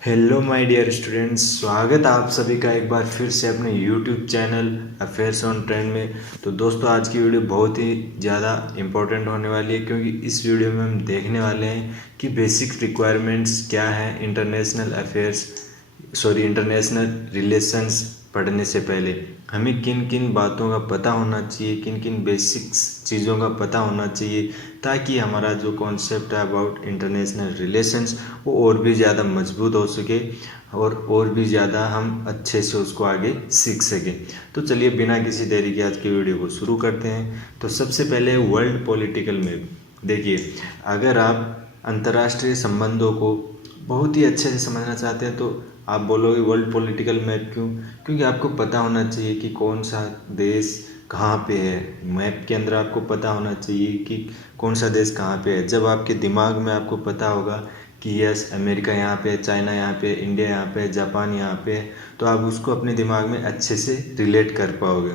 Hello my dear students, स्वागत है आप सभी का एक बार फिर से अपने YouTube channel affairs on trend में। तो दोस्तों, आज की वीडियो बहुत ही ज़्यादा इम्पोर्टेंट होने वाली है, क्योंकि इस वीडियो में हम देखने वाले हैं कि बेसिक रिक्वायरमेंट्स क्या है इंटरनेशनल रिलेशंस पढ़ने से पहले। हमें किन किन बातों का पता होना चाहिए, किन किन बेसिक्स चीज़ों का पता होना चाहिए, ताकि हमारा जो कॉन्सेप्ट है अबाउट इंटरनेशनल रिलेशंस वो और भी ज़्यादा मजबूत हो सके और भी ज़्यादा हम अच्छे से उसको आगे सीख सकें। तो चलिए बिना किसी देरी के आज की वीडियो को शुरू करते हैं। तो सबसे पहले वर्ल्ड पॉलिटिकल मैप देखिए। अगर आप अंतर्राष्ट्रीय संबंधों को बहुत ही अच्छे से समझना चाहते हैं तो आप बोलोगे वर्ल्ड पॉलिटिकल मैप क्यों? क्योंकि आपको पता होना चाहिए कि कौन सा देश कहाँ पे है। मैप के अंदर आपको पता होना चाहिए कि कौन सा देश कहाँ पे है। जब आपके दिमाग में आपको पता होगा कि यस अमेरिका यहाँ पे है, चाइना यहाँ पे है, इंडिया यहाँ पे है, जापान यहाँ पे है, तो आप उसको अपने दिमाग में अच्छे से रिलेट कर पाओगे।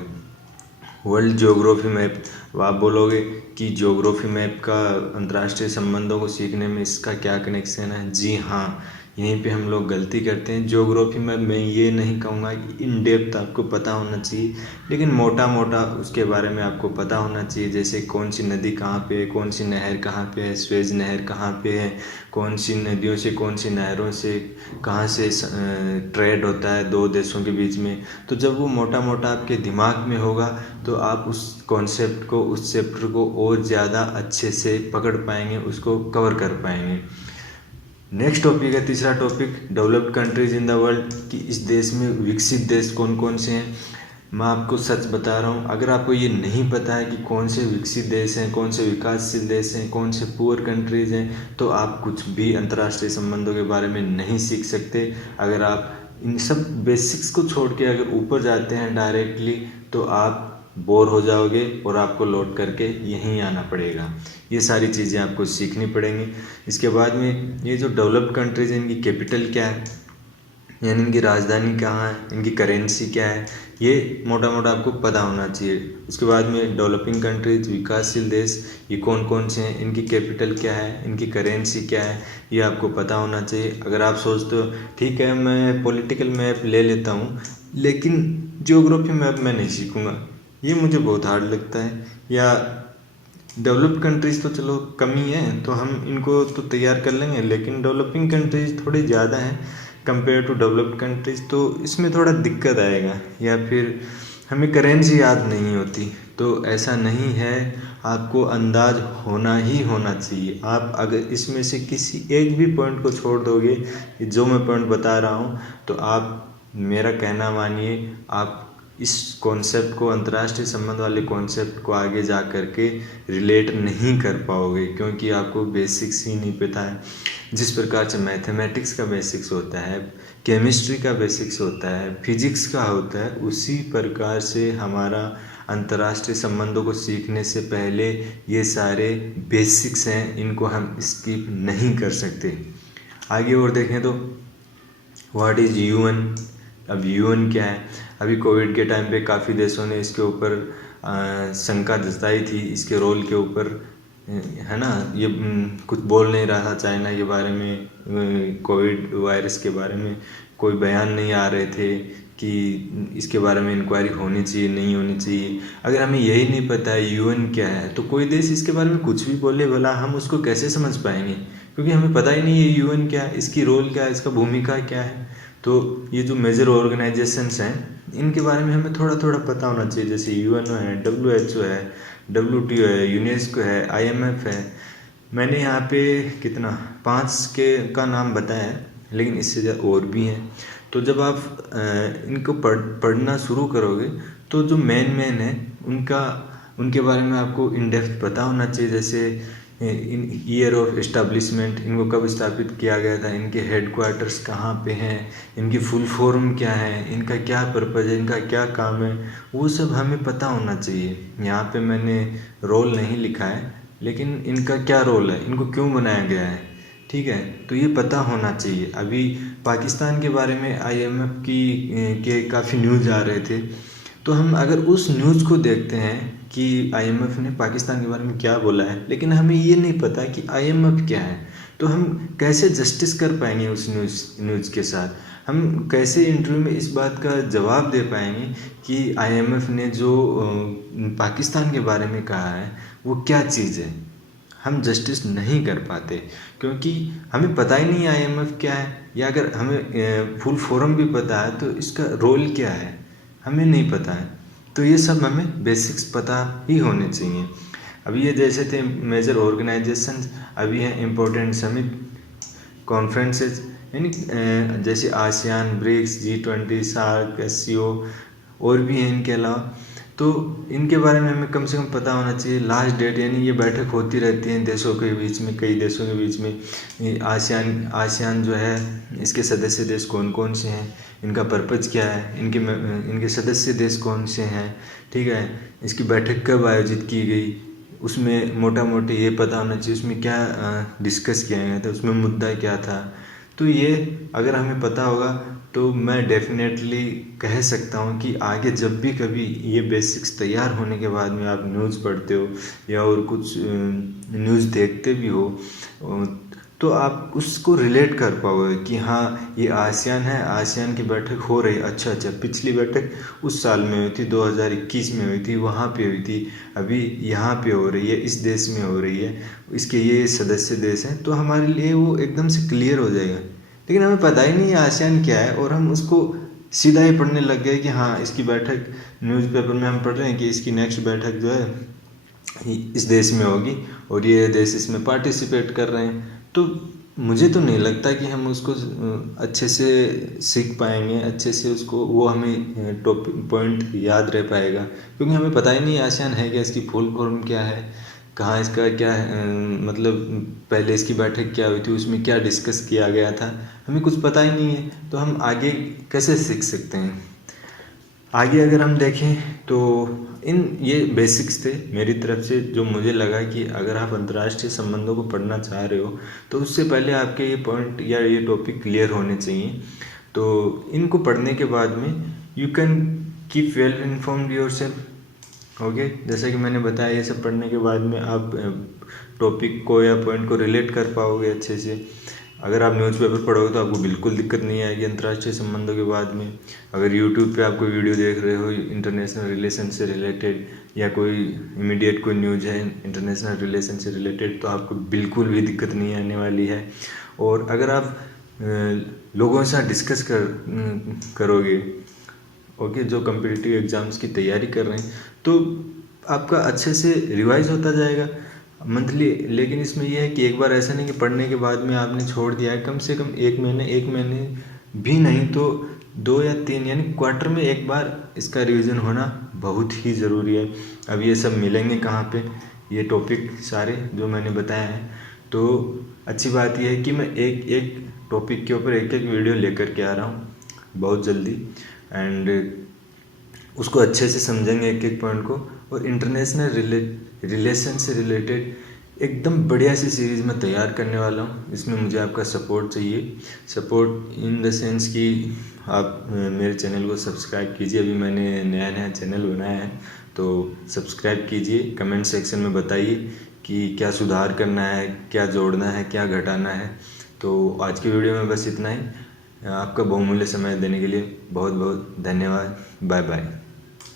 वर्ल्ड ज्योग्राफी मैप, आप बोलोगे कि ज्योग्राफी मैप का अंतर्राष्ट्रीय संबंधों को सीखने में इसका क्या कनेक्शन है? जी हाँ, यहीं पे हम लोग गलती करते हैं। ज्योग्राफी मैप मैं ये नहीं कहूँगा कि इन डेप्थ आपको पता होना चाहिए, लेकिन मोटा मोटा उसके बारे में आपको पता होना चाहिए। जैसे कौन सी नदी कहाँ पे है, कौन सी नहर कहाँ पे है, स्वेज नहर कहाँ पे है, कौन सी नदियों से कौन सी नहरों से कहाँ से ट्रेड होता है दो देशों के बीच में। तो जब वो मोटा मोटा आपके दिमाग में होगा तो आप उस कॉन्सेप्ट को, उस चैप्टर को और ज़्यादा अच्छे से पकड़ पाएंगे, उसको कवर कर पाएंगे। नेक्स्ट टॉपिक है, तीसरा topic, developed countries in the world, कि इस देश में विकसित देश कौन कौन से हैं। मैं आपको सच बता रहा हूँ, अगर आपको ये नहीं पता है कि कौन से विकसित देश हैं, कौन से विकासशील देश हैं, कौन से पुअर कंट्रीज हैं, तो आप कुछ भी अंतर्राष्ट्रीय संबंधों के बारे में नहीं सीख सकते। अगर आप इन सब बेसिक्स को छोड़ के अगर ऊपर जाते हैं डायरेक्टली, तो आप बोर हो जाओगे और आपको लौट करके यहीं आना पड़ेगा। ये सारी चीज़ें आपको सीखनी पड़ेंगी। इसके बाद में ये जो डेवलप्ड कंट्रीज हैं, इनकी कैपिटल क्या है, यानी इनकी राजधानी कहाँ है, इनकी करेंसी क्या है, ये मोटा मोटा आपको पता होना चाहिए। उसके बाद में डेवलपिंग कंट्रीज, विकासशील देश, ये कौन कौन से हैं, इनकी कैपिटल क्या है, इनकी करेंसी क्या है, ये आपको पता होना चाहिए। अगर आप सोचते हो ठीक है मैं पॉलिटिकल मैप ले लेता हूँ लेकिन ज्योग्राफी मैप मैं नहीं सीखूँगा, ये मुझे बहुत हार्ड लगता है, या डेवलप्ड कंट्रीज़ तो चलो कम ही है तो हम इनको तो तैयार कर लेंगे, लेकिन डेवलपिंग कंट्रीज़ थोड़ी ज़्यादा हैं कंपेयर टू डेवलप्ड कंट्रीज़, तो इसमें थोड़ा दिक्कत आएगा। या फिर हमें करेंसी याद नहीं होती, तो ऐसा नहीं है, आपको अंदाज होना ही होना चाहिए। आप अगर इसमें से किसी एक भी पॉइंट को छोड़ दोगे, जो मैं पॉइंट बता रहा हूँ, तो आप मेरा कहना मानिए, आप इस कॉन्सेप्ट को, अंतर्राष्ट्रीय संबंध वाले कॉन्सेप्ट को आगे जा कर के रिलेट नहीं कर पाओगे, क्योंकि आपको बेसिक्स ही नहीं पता है। जिस प्रकार से मैथमेटिक्स का बेसिक्स होता है, केमिस्ट्री का बेसिक्स होता है, फिजिक्स का होता है, उसी प्रकार से हमारा अंतर्राष्ट्रीय संबंधों को सीखने से पहले ये सारे बेसिक्स हैं, इनको हम स्किप नहीं कर सकते। आगे और देखें तो व्हाट इज़ यूएन। अब यूएन क्या है? अभी कोविड के टाइम पे काफ़ी देशों ने इसके ऊपर शंका जताई थी, इसके रोल के ऊपर, है ना। ये कुछ बोल नहीं रहा था चाइना के बारे में, कोविड वायरस के बारे में कोई बयान नहीं आ रहे थे कि इसके बारे में इंक्वायरी होनी चाहिए नहीं होनी चाहिए। अगर हमें यही नहीं पता है यूएन क्या है, तो कोई देश इसके बारे में कुछ भी बोले, भला हम उसको कैसे समझ पाएंगे? क्योंकि हमें पता ही नहीं है यूएन क्या है, इसकी रोल क्या है, इसका भूमिका क्या है। तो ये जो मेजर ऑर्गेनाइजेशंस हैं, इनके बारे में हमें थोड़ा थोड़ा पता होना चाहिए। जैसे यूएनओ है, डब्ल्यूएचओ है, डब्ल्यूटीओ है, यूनेस्को है, आईएमएफ है। मैंने यहाँ पे कितना 5 के का नाम बताया है, लेकिन इससे ज़्यादा और भी हैं। तो जब आप इनको पढ़ना शुरू करोगे, तो जो मेन है उनके बारे में आपको इन डेप्थ पता होना चाहिए। जैसे इन ईयर ऑफ इस्टेब्लिशमेंट, इनको कब स्थापित किया गया था, इनके हेडक्वार्टर्स कहाँ पे हैं, इनकी फुल फॉर्म क्या है, इनका क्या पर्पज़ है, इनका क्या काम है, वो सब हमें पता होना चाहिए। यहाँ पे मैंने रोल नहीं लिखा है, लेकिन इनका क्या रोल है, इनको क्यों बनाया गया है, ठीक है, तो ये पता होना चाहिए। अभी पाकिस्तान के बारे में आईएमएफ के काफ़ी न्यूज़ आ रहे थे, तो हम अगर उस न्यूज़ को देखते हैं कि आईएमएफ ने पाकिस्तान के बारे में क्या बोला है, लेकिन हमें ये नहीं पता कि आईएमएफ क्या है, तो हम कैसे जस्टिस कर पाएंगे उस न्यूज़ के साथ, हम कैसे इंटरव्यू में इस बात का जवाब दे पाएंगे कि आईएमएफ ने जो पाकिस्तान के बारे में कहा है वो क्या चीज़ है। हम जस्टिस नहीं कर पाते क्योंकि हमें पता ही नहीं आईएमएफ क्या है, या अगर हमें फुल फॉर्म भी पता है तो इसका रोल क्या है हमें नहीं पता है। तो ये सब हमें बेसिक्स पता ही होने चाहिए। अभी ये जैसे थे मेजर ऑर्गेनाइजेशंस, अभी हैं इम्पोर्टेंट समिट कॉन्फ्रेंसेस, यानी जैसे ASEAN, BRICS, G20, SAARC, SCO और भी हैं इनके अलावा। तो इनके बारे में हमें कम से कम पता होना चाहिए लास्ट डेट, यानी ये बैठक होती रहती है देशों के बीच में, कई देशों के बीच में। आसियान जो है इसके सदस्य देश कौन कौन से हैं, इनका पर्पज़ क्या है, इनके सदस्य देश कौन से हैं, ठीक है। इसकी बैठक कब आयोजित की गई, उसमें मोटा मोटी ये पता होना चाहिए उसमें क्या डिस्कस किया गया था, उसमें मुद्दा क्या था। तो ये अगर हमें पता होगा तो मैं डेफिनेटली कह सकता हूँ कि आगे जब भी कभी ये बेसिक्स तैयार होने के बाद में आप न्यूज़ पढ़ते हो या और कुछ न्यूज़ देखते भी हो तो आप उसको रिलेट कर पाओगे कि हाँ ये आसियान है, आसियान की बैठक हो रही, अच्छा पिछली बैठक उस साल में हुई थी, 2021 में हुई थी, वहाँ पे हुई थी, अभी यहाँ पे हो रही है, इस देश में हो रही है, इसके ये सदस्य देश हैं। तो हमारे लिए वो एकदम से क्लियर हो जाएगा। लेकिन हमें पता ही नहीं है आसियान क्या है और हम उसको सीधा ही पढ़ने लग गए कि हाँ इसकी बैठक न्यूज़पेपर में हम पढ़ रहे हैं कि इसकी नेक्स्ट बैठक जो है इस देश में होगी और ये देश इसमें पार्टिसिपेट कर रहे हैं। तो मुझे तो नहीं लगता कि हम उसको अच्छे से सीख पाएंगे, अच्छे से उसको वो हमें टॉपिक पॉइंट याद रह पाएगा, क्योंकि हमें पता ही नहीं आसियान है क्या, इसकी फुल फॉर्म क्या है, कहाँ इसका क्या है, मतलब पहले इसकी बैठक क्या हुई थी, उसमें क्या डिस्कस किया गया था, हमें कुछ पता ही नहीं है। तो हम आगे कैसे सीख सकते हैं। आगे अगर हम देखें तो ये बेसिक्स थे मेरी तरफ से, जो मुझे लगा कि अगर आप अंतर्राष्ट्रीय संबंधों को पढ़ना चाह रहे हो तो उससे पहले आपके ये पॉइंट या ये टॉपिक क्लियर होने चाहिए। तो इनको पढ़ने के बाद में you can keep well informed yourself. Okay, जैसा कि मैंने बताया ये सब पढ़ने के बाद में आप टॉपिक को या पॉइंट को रिलेट कर पाओगे अच्छे से। अगर आप न्यूज़पेपर पढ़ोगे तो आपको बिल्कुल दिक्कत नहीं आएगी अंतर्राष्ट्रीय संबंधों के बाद में। अगर यूट्यूब पे आप कोई वीडियो देख रहे हो इंटरनेशनल रिलेशन से रिलेटेड या कोई इमीडिएट कोई न्यूज़ है इंटरनेशनल रिलेशन से रिलेटेड तो आपको बिल्कुल भी दिक्कत नहीं आने वाली है। और अगर आप लोगों के साथ डिस्कस करोगे, ओके, जो कम्पिटिटिव एग्ज़ाम्स की तैयारी कर रहे हैं, तो आपका अच्छे से रिवाइज होता जाएगा मंथली। लेकिन इसमें यह है कि एक बार ऐसा नहीं कि पढ़ने के बाद में आपने छोड़ दिया है, कम से कम एक महीने भी नहीं तो 2 या 3 यानी क्वार्टर में एक बार इसका रिवीजन होना बहुत ही ज़रूरी है। अब ये सब मिलेंगे कहाँ पे, ये टॉपिक सारे जो मैंने बताए हैं। तो अच्छी बात यह है कि मैं एक एक टॉपिक के ऊपर एक एक वीडियो लेकर के आ रहा हूँ बहुत जल्दी, एंड उसको अच्छे से समझेंगे एक एक पॉइंट को। और इंटरनेशनल रिलेशन से रिलेटेड एकदम बढ़िया सी सीरीज़ में तैयार करने वाला हूँ। इसमें मुझे आपका सपोर्ट चाहिए, सपोर्ट इन द सेंस कि आप मेरे चैनल को सब्सक्राइब कीजिए। अभी मैंने नया चैनल बनाया है तो सब्सक्राइब कीजिए। कमेंट सेक्शन में बताइए कि क्या सुधार करना है, क्या जोड़ना है, क्या घटाना है। तो आज की वीडियो में बस इतना ही। आपका बहुमूल्य समय देने के लिए बहुत बहुत धन्यवाद। Bye bye.